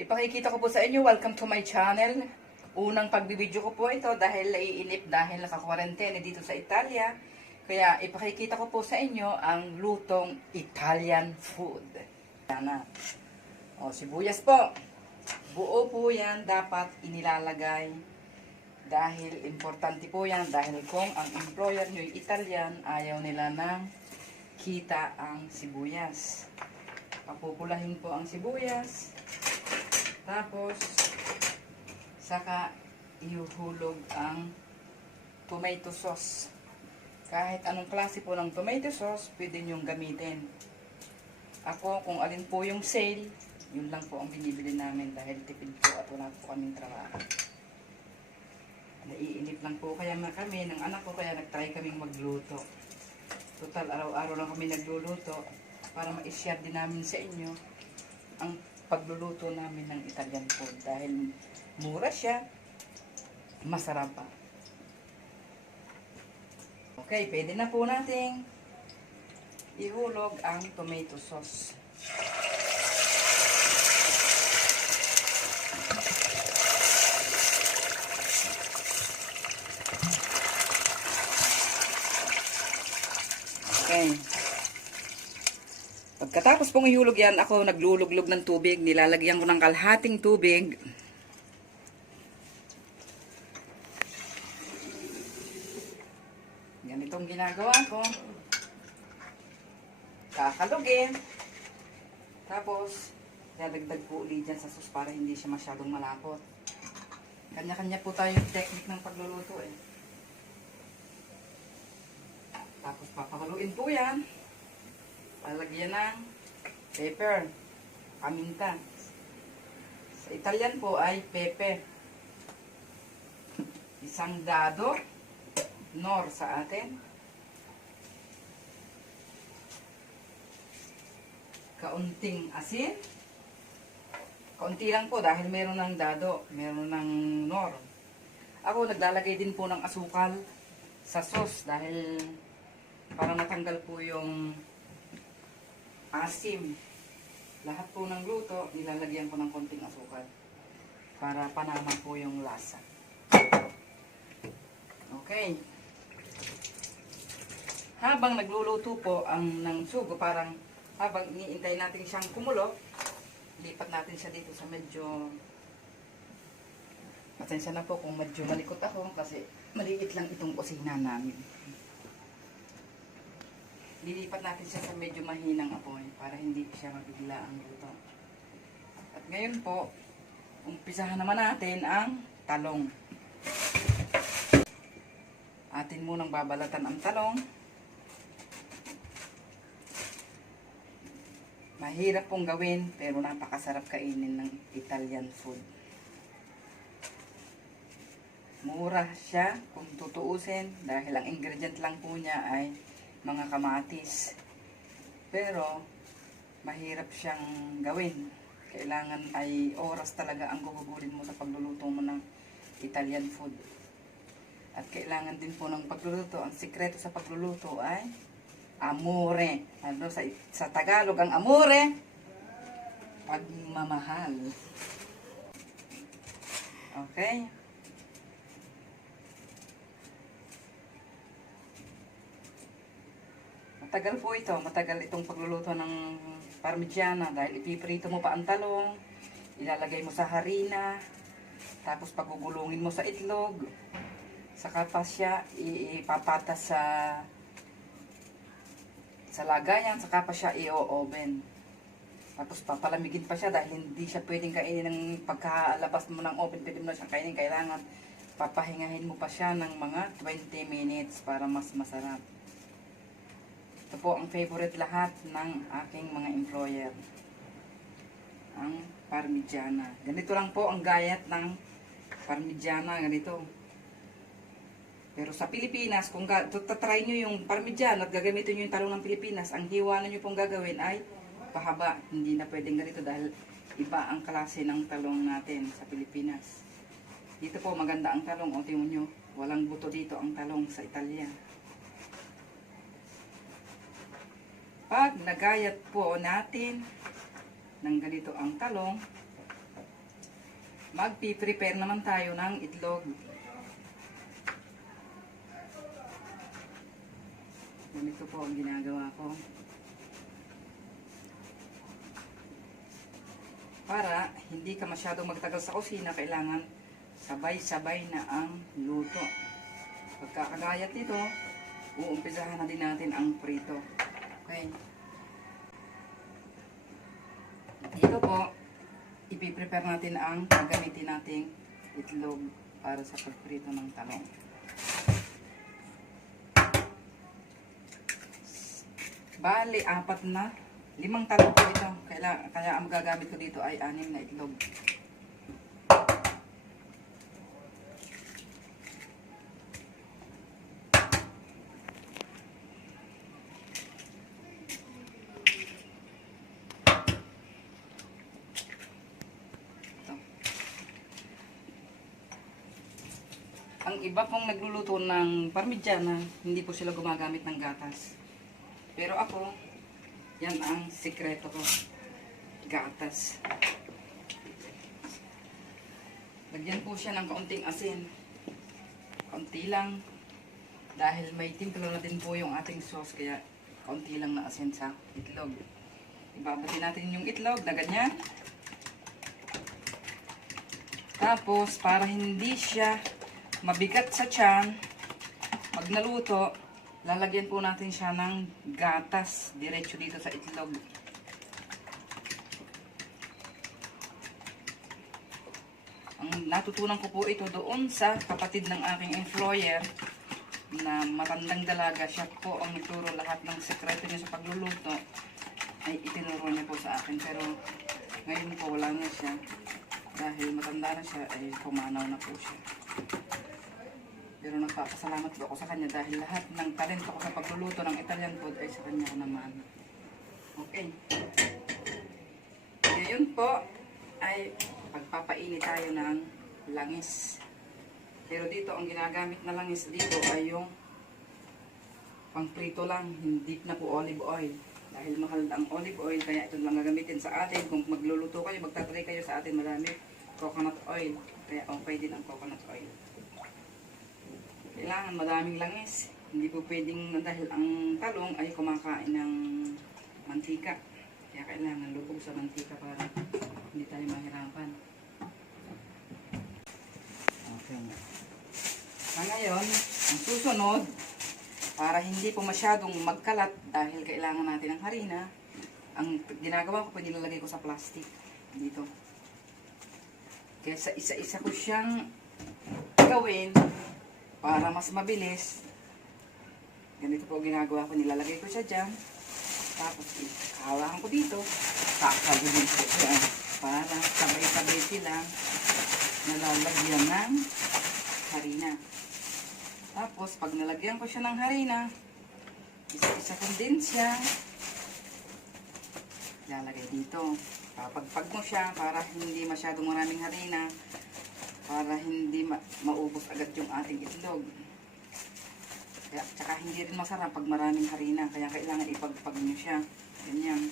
Ipakikita ko po sa inyo, welcome to my channel. Unang pagbibideo ko po ito dahil naiinip dahil naka-quarantine dito sa Italia. Kaya ipakikita ko po sa inyo ang lutong Italian food. Yan. O, sibuyas po. Buo po yan dapat inilalagay. Dahil importante po yan. Dahil kung ang employer nyo ay Italian, ayaw nila ng kita ang sibuyas. Papupulahin po ang sibuyas. Tapos, saka ihuhulog ang tomato sauce. Kahit anong klase po ng tomato sauce, pwede nyong gamitin. Ako, kung alin po yung sale, yun lang po ang binibili namin dahil tipid po at wala po kaming trabaho. Naiinip lang po kaya kami ng anak ko, kaya nag-try kaming magluto. Total, araw-araw lang kami nagluluto para ma-share din namin sa inyo ang pagluluto namin ng Italian food dahil mura siya, masarap pa. Okay, pwede na po nating ihulog ang tomato sauce. Okay. Pagkatapos pong ihulog yan, ako nagluluglog ng tubig. Nilalagyan ko ng kalahating tubig. Ganitong ginagawa ko. Kakalugin. Tapos, dadagdag po ulit dyan sa sauce para hindi siya masyadong malapot. Kanya-kanya po tayong technique ng pagluluto eh. Tapos papakuloyin po yan. Lalagyan ng pepper, paminta. Sa Italian po ay pepe. Isang dado, nor sa atin. Kaunting asin. Kaunti lang po dahil meron ng dado, meron ng nor. Ako naglalagay din po ng asukal sa sauce dahil para matanggal po yung asim. Lahat po ng luto, nilalagyan ko ng konting asukal para panaman po yung lasa. Okay. Habang nagluluto po ang ng sugo, parang habang iniintay natin siyang kumulo, lipat natin siya dito sa medyo, pasensya na po kung medyo malikot ako kasi maliit lang itong kusina namin. Lilipat natin siya sa medyo mahinang apoy para hindi siya mabigla ang luto. At ngayon po, umpisahan naman natin ang talong. Atin munang babalatan ang talong. Mahirap pong gawin pero napakasarap kainin ng Italian food. Mura siya kung tutuusin dahil ang ingredient lang po niya ay mga kamatis. Pero mahirap siyang gawin. Kailangan ay oras talaga ang gugugulin mo sa pagluluto mo ng Italian food. At kailangan din po ng pagluluto, ang sikreto sa pagluluto ay amore. Ano sa Tagalog ang amore? Pagmamahal. Okay? Matagal po ito. Matagal itong pagluluto ng parmigiana dahil ipiprito mo pa ang talong, ilalagay mo sa harina, tapos pagugulungin mo sa itlog, saka pa siya ipapatas sa lagayan, saka pa siya i-oven. Tapos papalamigin pa siya dahil hindi siya pwedeng kainin ng pagkalabas mo ng oven, pwede mo na siyang kainin. Kailangan papahingahin mo pa siya ng mga 20 minutes para mas masarap. Ito po ang favorite lahat ng aking mga employer. Ang parmigiana. Ganito lang po ang gayat ng parmigiana. Ganito. Pero sa Pilipinas, kung tatry nyo yung parmigiana at gagamitin nyo yung talong ng Pilipinas, ang hiwa na nyo pong gagawin ay pahaba. Hindi na pwedeng ganito dahil iba ang klase ng talong natin sa Pilipinas. Dito po maganda ang talong. O tingnan nyo, walang buto dito ang talong sa Italia. Pag nagayat po natin ng ganito ang talong, magpi-prepare naman tayo ng itlog. Ganito po ang ginagawa ko. Para hindi ka masyadong magtagal sa kusina, kailangan sabay-sabay na ang luto. Pagkakagayat nito, uumpisahan na din natin ang prito. Okay. Dito po, ipiprepare natin ang gagamitin nating itlog para sa pagprito ng talong. Bali, 5 talong po ito. Kaya ang magagamit ko dito ay 6 na itlog. Ang iba pong nagluluto ng parmigiana, hindi po sila gumagamit ng gatas. Pero ako, yan ang sikreto ko. Gatas. Lagyan po siya ng kaunting asin. Kaunti lang. Dahil may timpla na din po yung ating sauce, kaya kaunti lang na asin sa itlog. Ibabati natin yung itlog na ganyan. Tapos, para hindi siya mabigat sa tiyan, pag naluto, lalagyan po natin siya ng gatas diretso dito sa itlog. Ang natutunan ko po ito doon sa kapatid ng aking employer na matandang dalaga. Siya po ang nagturo lahat ng sekreto niya sa pagluluto. Ay itinuro niya po sa akin. Pero ngayon po wala na siya. Dahil matanda na siya, ay pumanaw na po siya. Pero nagpapasalamat po ako sa kanya dahil lahat ng talento ko sa pagluluto ng Italian food ay sa kanya naman. Okay. Ngayon po ay pagpapainit tayo ng langis. Pero dito ang ginagamit na langis dito ay yung pangprito lang, hindi na po olive oil. Dahil mahal ang olive oil, kaya ito lang gagamitin sa atin. Kung magluluto kayo, magtatry kayo sa atin, marami coconut oil. Kaya okay din ang coconut oil. Kailangan madaming langis. Hindi po pwedeng dahil ang talong ay kumakain ng mantika. Kaya kailangan lubog sa mantika para hindi tayo mahirapan. Okay. Ngayon, ang susunod, para hindi po masyadong magkalat dahil kailangan natin ng harina, ang ginagawa ko po, nilalagay ko sa plastic dito. Kaya sa isa-isa ko siyang gawin para mas mabilis. Ganito po ginagawa ko, nilalagay ko siya dyan. Tapos hawakan ko dito, kakagulin ko siya para sabay-sabay silang nalalagyan ng harina. Tapos pag nalagyan ko siya ng harina, isa-isa ko din siya lalagay dito. Papagpag mo siya para hindi masyadong maraming harina, para hindi maubos agad yung ating itlog. Kaya, tsaka hindi rin masarap pag maraming harina, kaya kailangan ipagpag nyo siya. Ganyan.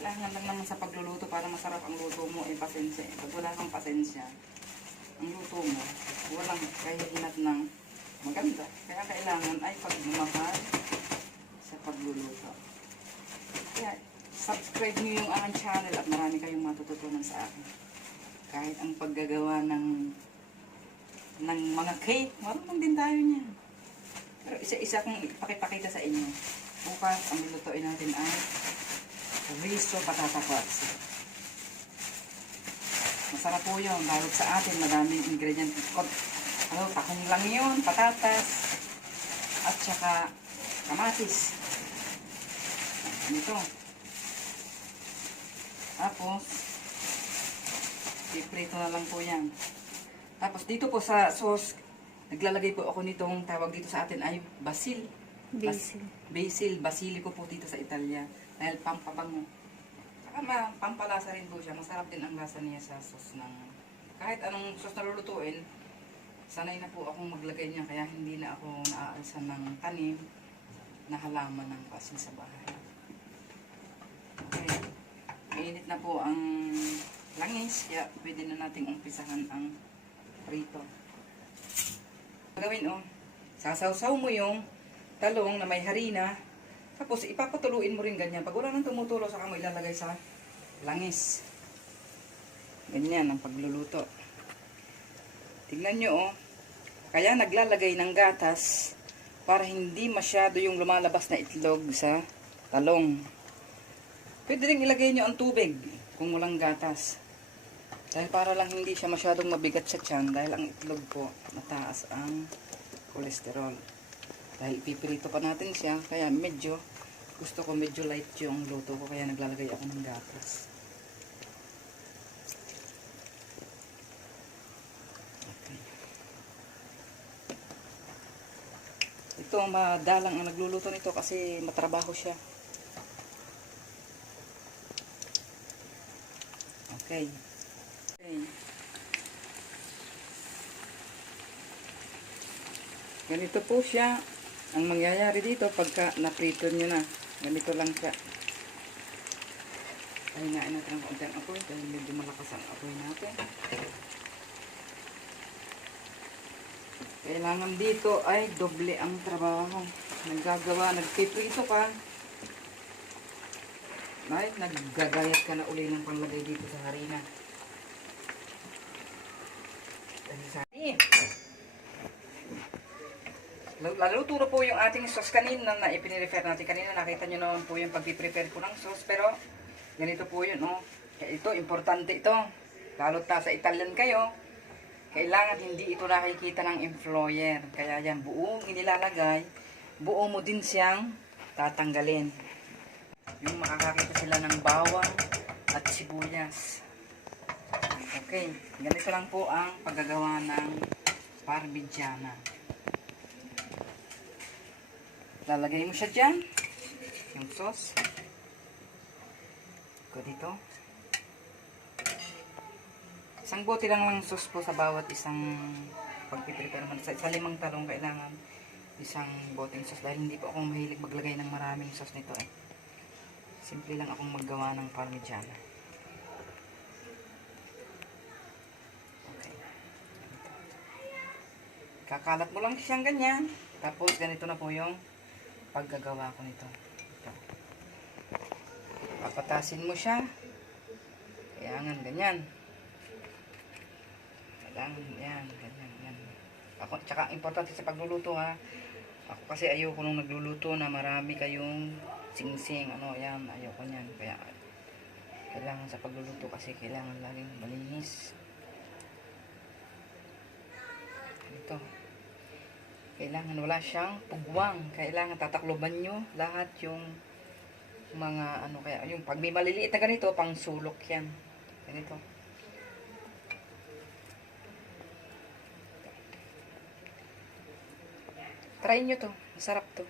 Kailangan lang naman sa pagluluto para masarap ang luto mo, pasensya. Pag wala kang pasensya, ang luto mo, walang kahihinat ng maganda. Kaya kailangan ay pagmamahal sa pagluluto. Kaya, subscribe nyo yung aking channel at marami kayong matututunan sa akin. Kahit ang paggagawa ng mga cake, marunong din tayo niyan. Pero isa-isa kong ipakipakita sa inyo. Bukas, ang nilutuin natin ay riso patata quattro. Masarap po yun. Lalo sa atin, madaming ingredient. Tahong lang yun, patatas, at saka kamatis. Ito. Tapos, iprito na lang po yan. Tapos dito po sa sauce, naglalagay po ako nitong tawag dito sa atin ay basil. Basil. Basilico po dito sa Italia. Dahil pampabango. Saka pampalasa rin po siya. Masarap din ang lasa niya sa sauce ng... Kahit anong sauce na lulutuin, sanay na po akong maglagay niya. Kaya hindi na ako naaalsan ng tanim na halaman ng basil sa bahay. Okay. Mainit na po ang langis. Kaya pwede na nating umpisahan ang prito. Gawin sasawsaw mo yung talong na may harina. Tapos ipapatuluin mo rin ganyan. Pag wala nang tumutulo, saka mo ilalagay sa langis. Ganyan ang pagluluto. Tignan nyo kaya naglalagay ng gatas para hindi masyado yung lumalabas na itlog sa talong. Pwede rin ilagay nyo ang tubig kung walang gatas. Dahil para lang hindi siya masyadong mabigat sa tiyan, dahil ang itlog po mataas ang kolesterol. Dahil ipipirito pa natin siya, kaya gusto ko medyo light yung luto ko, kaya naglalagay ako ng gatas. Okay. Ito madalang ang nagluluto nito kasi matrabaho siya. Okay. Ganito po siya. Ang mangyayari dito pagka naprito nyo na. Ganito lang siya. Hinain natin ang konti ang apoy dahil medyo malakas ang apoy natin. Kailangan dito ay doble ang trabaho. Nagpiprito ka. Ay, naggagayat ka na uli ng panglagay dito sa harina. Laluto na po yung ating sauce kanina na ipinirefer natin kanina. Nakita nyo naman po yung pag-prepare ko ng sauce. Pero ganito po yun. Ito, importante ito. Lalo't nasa Italian kayo. Kailangan hindi ito nakikita ng employer. Kaya yan, buong inilalagay. Buo mo din siyang tatanggalin. Yung makakakita sila ng bawang at sibuyas. Okay, ganito lang po ang paggagawa ng parmigiana. Lalagay mo siya dyan, yung sauce. Ko dito. Isang bote lang sauce po sa bawat isang pag-prepare mo. Sa 5 talong kailangan isang boteng sauce. Dahil hindi po ako mahilig maglagay ng maraming sauce nito Simple lang akong maggawa ng parmigiana. Okay. Kakalat mo lang siyang ganyan. Tapos ganito na po yung paggagawa ko nito. Ito. Papatasin mo siya. Kailangan ganyan. Kailangan yan. Ganyan. Ako, tsaka importante sa pagluluto Ako kasi ayoko nung nagluluto na marami kayong sing-sing. Yan. Ayoko niyan. Kaya kailangan sa pagluluto kasi kailangan laging malinis. Ito. Kailangan wala siyang pugwang. Kailangan tatakloban nyo lahat yung mga kaya yung pag may maliliit na ganito, pang sulok yan. Ganito. Try nyo to. Masarap to.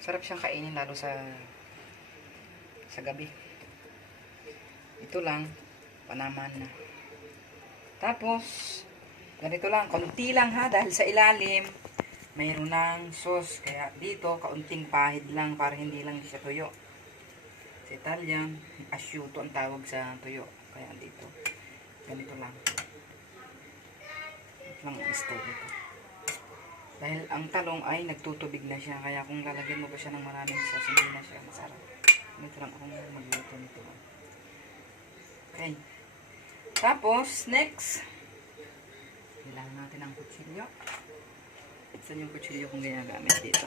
Sarap siyang kainin lalo sa gabi. Ito lang. Panaman na. Tapos ganito lang, konti lang dahil sa ilalim mayroon ng sauce, kaya dito kaunting pahid lang para hindi lang siya tuyo. Sa Italian, asciutto ang tawag sa tuyo, kaya dito ganito lang. Ito lang ang stove ito. Dahil ang talong ay nagtutubig na siya, kaya kung lalagyan mo ba siya ng maraming sauce, hindi na siya masarap. Ganito lang akong magluto nito. Okay. Tapos, next, kailangan natin ang kutsilyo. Saan yung kutsilyo kong ginagamit dito?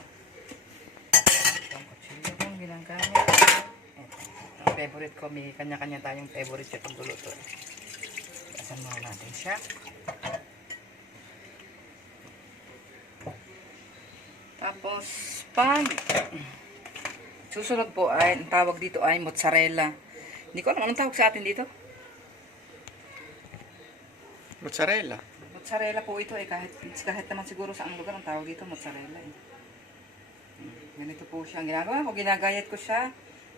Ito ang kutsilyo kong ginagamit. Ito. Ang favorite ko, may kanya-kanya tayong favorite siya pagluluto. Asan mo natin siya? Tapos, susunod po ay, ang tawag dito ay mozzarella. Hindi ko alam anong tawag sa atin dito. Mozzarella. Mozzarella po ito kahit naman siguro sa ang lugar ang tawag dito mozzarella Ganito po siya ang ginagawa ko, ginagayat ko siya.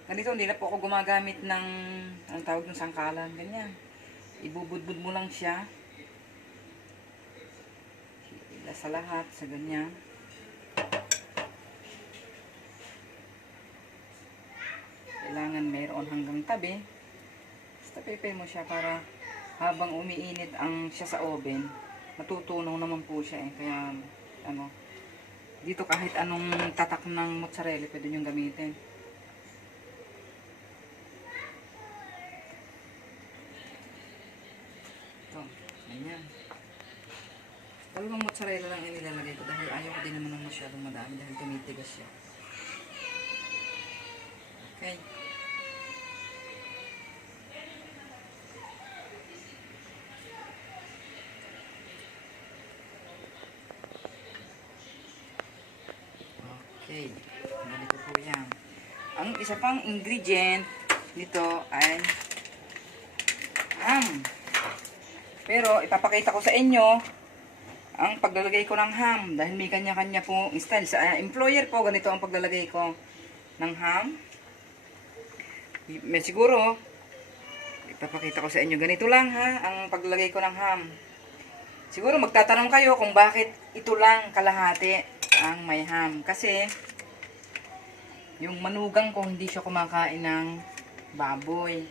Ganito, hindi na po ako gumagamit ng anong tawag ng sangkalan, ganyan. Ibubudbud mo lang siya. Sa lahat, sa ganyan. Kailangan mayroon hanggang tabi Basta pepe mo siya para habang umiinit ang siya sa oven, natutunaw naman po siya eh. Kaya, ano, dito kahit anong tatak ng mozzarella, pwede nyo gamitin. Ito, ganyan. Dalawang mozzarella lang yung nilalagay ko dahil ayaw ko din naman ng masyadong madami dahil tumitigas siya. Okay. Okay. Ganito po yan. Ang isa pang ingredient nito ay ham. Pero ipapakita ko sa inyo ang paglalagay ko ng ham dahil may kanya-kanya po style. Sa employer po, ganito ang paglalagay ko ng ham. May siguro, ipapakita ko sa inyo. Ganito lang ha, ang paglalagay ko ng ham. Siguro magtatanong kayo kung bakit ito lang kalahati ang may ham. Kasi, yung manugang ko hindi siya kumakain ng baboy.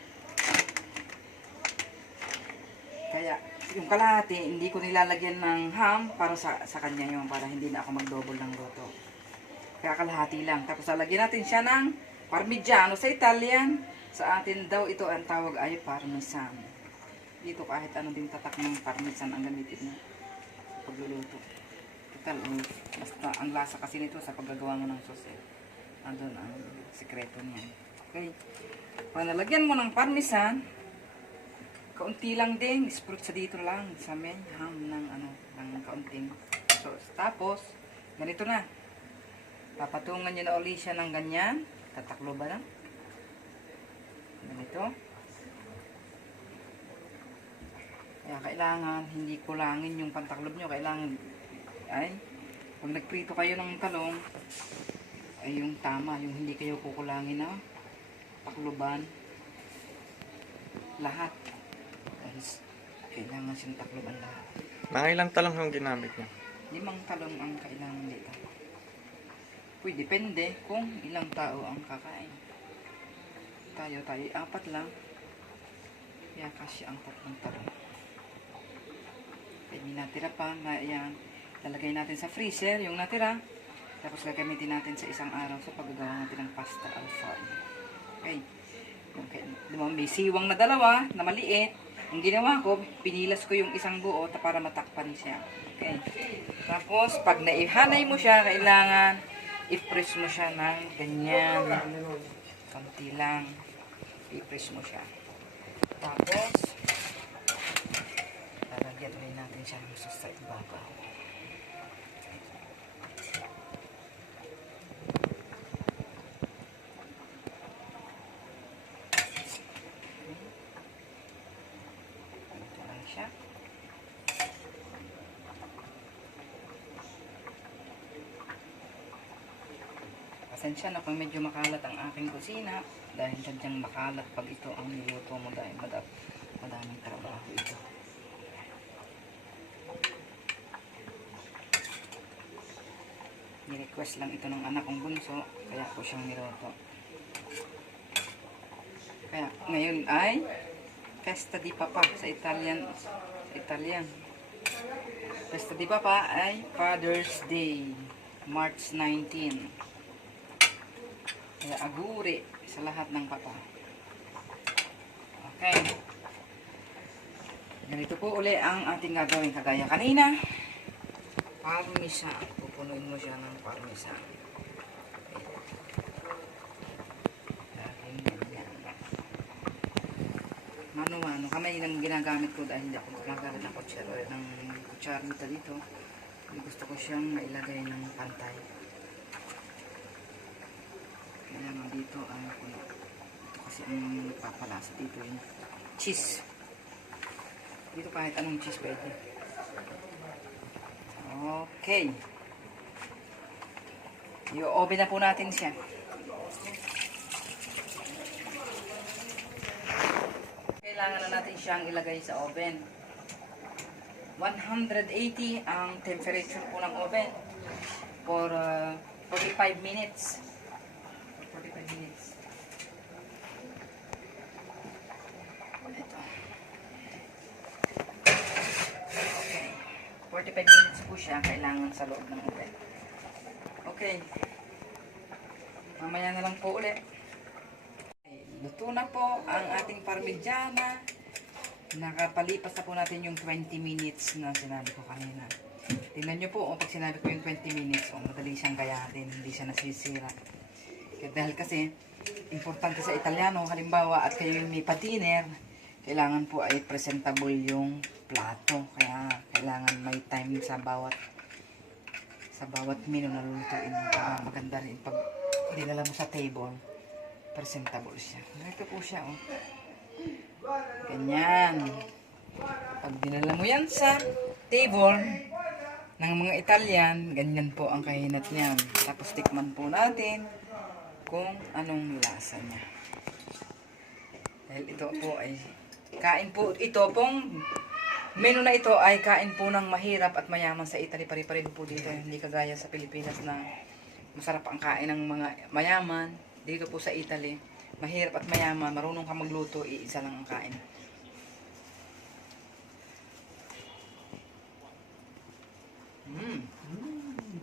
Kaya, yung kalahati, hindi ko nilalagyan ng ham para sa kanya yun, para hindi na ako mag-double ng luto. Kaya kalahati lang. Tapos lalagyan natin siya ng parmigiano sa Italian. Sa atin daw ito ang tawag ay parmesan. Dito kahit ano din tatak ng parmesan ang gamitin na pagluluto. Total, basta ang lasa kasi nito sa paggagawa mo ng sauce. Andun ang sikreto niya. Okay. Pag nalagyan mo ng parmesan, kaunti lang din, sprout sa dito lang, sa may ham ng ng kaunting sauce. Tapos, ganito na. Papatungan nyo na uli siya ng ganyan. Tataklo ba lang? Ganito. Kaya kailangan, hindi kulangin yung pantaklob nyo. Kailangan, ay, pag nagprito kayo ng talong, ay yung tama, yung hindi kayo kukulangin na takloban. Lahat. Kailangan siyang takloban lahat. Mga ilang talong yung ginamit niya? 5 talong ang kailangan dito. Uy, depende kung ilang tao ang kakain. Tayo, 4 lang. Kaya kasi ang 3 talong. Kaya may natira pa na yan. Lalagay natin sa freezer yung natira. Tapos gagamitin natin sa isang araw sa paggagawa natin ng pasta alfredo. Okay. May siwang na 2 na maliit. Ang ginawa ko, pinilas ko yung isang buo para matakpan siya. Okay. Tapos, pag naihanay mo siya, kailangan i-press mo siya ng ganyan. Konti lang. I-press mo siya. Tapos, lalagyan ulit natin siya ng sauce sa ibabaw. Siya. Pasensya na kung medyo makalat ang aking kusina dahil sadyang makalat pag ito ang niluto mo dahil madaming trabaho ito. Ni-request lang ito ng anak kong bunso kaya ko siyang niluto. Kaya ngayon ay Festa di Papa sa Italian. Festa di Papa ay Father's Day, March 19. Kaya aguri sa lahat ng papa. Okay. Ganito po uli ang ating gagawin kagaya kanina. Parmesan. Pupunuin mo siya ng parmesan. Mano-mano. Kamay lang ginagamit ko dahil hindi ako gumagamit ng kutsarita dito. Gusto ko siyang mailagay ng pantay. Kaya nga dito ang ito kasi ang nagpapalasa dito yung cheese. Dito kahit anong cheese pwede. Okay. I-oven na po natin siya. Kailangan na natin siyang ilagay sa oven. 180 ang temperature po ng oven for 45 minutes. 45 minutes. 45 minutes po siya, kailangan sa loob ng oven. Okay. Mamaya na lang po ulit. Okay, luto na po ang ating parmigiana. Nakapalipas na po natin yung 20 minutes na sinabi ko kanina. Tingnan nyo po, pag sinabi ko yung 20 minutes, madali siyang gayatin, hindi siya nasisira. Dahil kasi, importante sa Italiano, halimbawa, at kayo yung may patiner, kailangan po ay presentable yung plato. Kaya, kailangan may time sa bawat menu na lulutuin para maganda rin pag dinala mo sa table, presentable siya. Ito po siya, oh. Ganyan. Pag dinala mo yan sa table ng mga Italian, ganyan po ang kahinat niyan. Tapos tikman po natin kung anong lasa niya. Dahil ito po ay kain po, ito pong menu na ito ay kain po ng mahirap at mayaman sa Italy. Pare-pareho po dito. Hindi kagaya sa Pilipinas na masarap ang kain ng mga mayaman. Dito po sa Italy, mahirap at mayaman. Marunong ka magluto, iisa lang ang kain.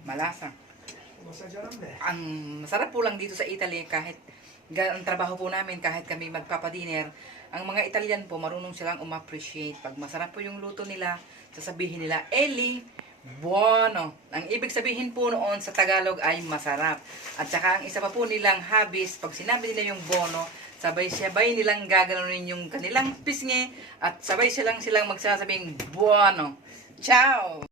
Malasa. Ang masarap po lang dito sa Italy, kahit ang trabaho po namin, kahit kami magpapadiner, ang mga Italian po, marunong silang umappreciate. Pag masarap po yung luto nila, sasabihin nila, Eli, buono. Ang ibig sabihin po noon sa Tagalog ay masarap. At saka ang isa pa po nilang habis, pag sinabi nila yung bono, sabay-sabay nilang gaganunin yung kanilang pisngi at sabay silang magsasabing buono. Ciao!